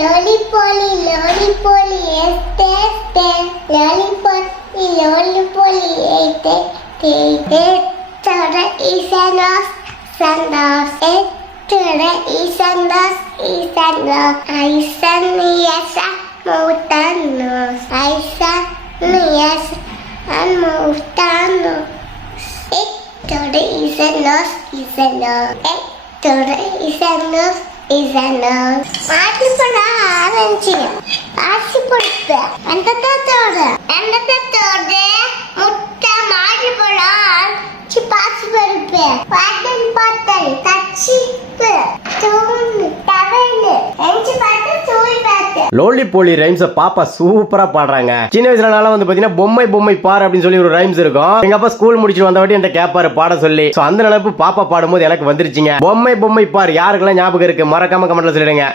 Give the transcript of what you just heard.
Lollipolly, lollipolly, este. Lollipolly, lollipolly, Ettore is a nose, sandos. Ettore is a nose, Aisan yes a moutanos. Aisan yes a moutanos. Ettore is a nose, Ettore is a nose. மாட்டுப்பட ஆரஞ்சு ஆசி பொறுப்பு அந்த தத்தோடு முட்டை மாட்டுப்பட orange பாசி பருப்பு பாட்டல் பாத்தல் கச்சிப்பு தூணு தவறு எஞ்சி பாட்டு தூள் பாட்டு லோலி போலி ரைம்ஸ் பாப்பா சூப்பரா பாடுறாங்க. சின்ன வயசுல வந்து பாத்தீங்கன்னா பொம்மை பாரு அப்படின்னு சொல்லி ஒரு ரைம்ஸ் இருக்கும். எங்க அப்பா ஸ்கூல் முடிச்சு வந்த வாட்டி என்கிட்ட கேப்பாரு பாட சொல்லி. சோ அந்த நினைப்பு பாப்பா பாடும்போது எனக்கு வந்துருச்சுங்க. பொம்மை பாரு யாருக்கெல்லாம் ஞாபகம் இருக்கு மறக்காம கமெண்ட்ல சொல்லிடுங்க.